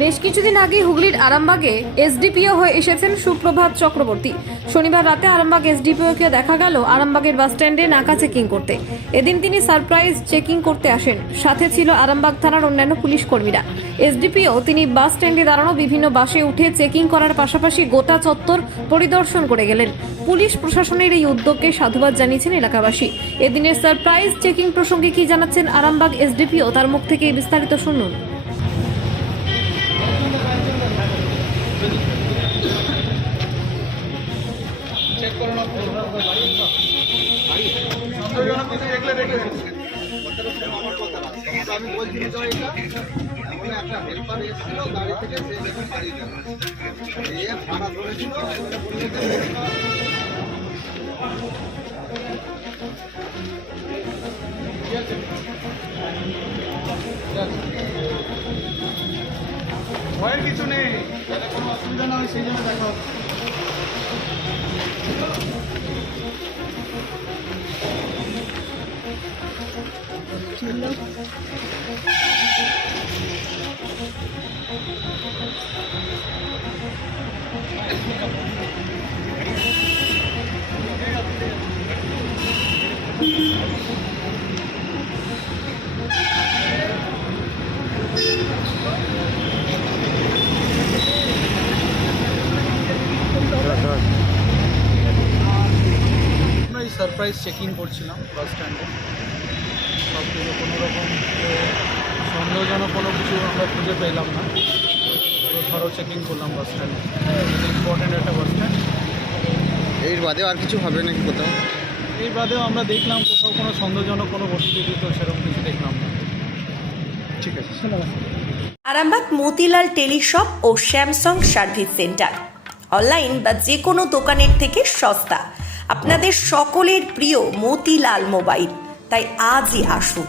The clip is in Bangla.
বেশ কিছুদিন আগে হুগলির আরামবাগে এসডিপিও হয়ে এসেছেন সুপ্রভাত চক্রবর্তী। শনিবার রাতে আরামবাগ এসডিপিওকে দেখা গেল আরামবাগের বাস স্ট্যান্ডে নাকা চেকিং করতে। এদিন তিনি সারপ্রাইজ চেকিং করতে আসেন। সাথে ছিল আরামবাগ থানার অন্যান্য পুলিশ কর্মীরা। এসডিপিও তিনি বাস স্ট্যান্ডে দাঁড়ানো বিভিন্ন বাসে উঠে চেকিং করার পাশাপাশি গোটা চত্বর পরিদর্শন করে গেলেন। পুলিশ প্রশাসনের এই উদ্যোগকে সাধুবাদ জানিয়েছেন এলাকাবাসী। এদিনের সারপ্রাইজ চেকিং প্রসঙ্গে কি জানাচ্ছেন আরামবাগ এসডিপিও, তার মুখ থেকে বিস্তারিত শুনুন। আমি বলছি তো এটা। এমন একটা হেল্পার এসেছিল গাড়ি থেকে সে দেখে বাড়ি এ ভাড়া ধরেছিল ভয়ের কিছু নেই। কোনো অসুবিধা না হয় সেই জন্য দেখা। হচ্ছে আমরা এই সারপ্রাইজ চেকিং করছিলাম বাস স্ট্যান্ডে সব কিছু কোনো রকম সন্দেহজনক কোনো কিছু আমরা খুঁজে পেলাম না। তো ধরো চেকিং করলাম বাস স্ট্যান্ডে ইম্পর্টেন্ট একটা বাস স্ট্যান্ড এর বাদেও আর কিছু হবে নাকি কোথাও? এই বাদেও আমরা দেখলাম কোথাও কোনো সন্দেহজনক কোনো গতিবিধি তো সেরকম কিছু দেখলাম না। ঠিক আছে। আরামবাগ মতিলাল টেলিশপ ও স্যামসাং সার্ভিস সেন্টার। অনলাইন বা যে কোনো দোকানের থেকে সস্তা। আপনাদের সকলের প্রিয় মতিলাল মোবাইল। তাই আজই আসুন।